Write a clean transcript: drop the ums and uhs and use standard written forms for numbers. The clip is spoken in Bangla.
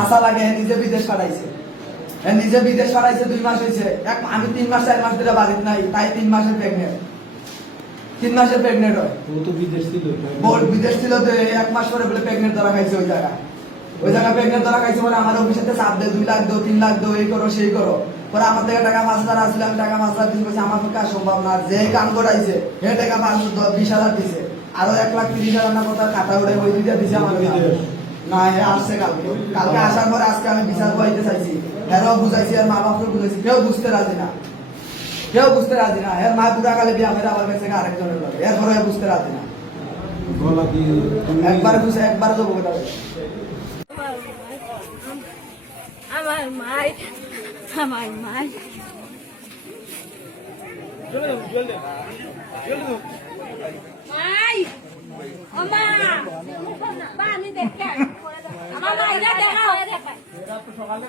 চাষা লাগে নিজে বিদেশ পাঠাইছে, নিজে বিদেশ পাঠাইছে 2 মাস হয়েছে। আমি 3 মাস 4 মাস ধরে বাড়িতে নাই, তাই 3 মাসের প্রেগনেন্ট, 3 মাসের প্রেগনেন্ট হয়। ও তো বিদেশ ছিল, বিদেশ ছিল তো 1 মাস পরে বলে প্রেগনেন্ট ধরা খাইছে ওই জায়গায়। প্রেগনেন্ট ধরা খাইছে বলে আমার অফিসেতে চাপ দেয় 2 লাখ দাও 3 লাখ দাও, এই করো সেই করো। পরে আমার থেকে টাকা 5,000 আসলে আমি টাকা 5,000 দিয়েছি, আমার পক্ষে সম্ভব না। যে কাম করাইছে সে টাকা 20,000 দিছে, আরো 1,30,000 না কথা কাটা উড়ে ওই দিতে দিছে আমার না। হে আসছে কালকে, কালকে আসার পরে আজকে আমি বিচার বইতে চাইছি, হেরাও বুঝাইছি আর মা বাপকে বুঝাইছি, কেউ বুঝতে রাজি না, কেউ বুঝতে রাজি না। এর মা বুড়া কালে বিয়া মেরে আমার কাছে আরেকজনের লোক, এরপরে বুঝতে রাজি না। একবার বুঝে একবার তো বলে দেবে আমার মাই, আমার মাই মাই ওমা পানি দেখে আমার মাইরা দেখা হয়ে দেখা সকালে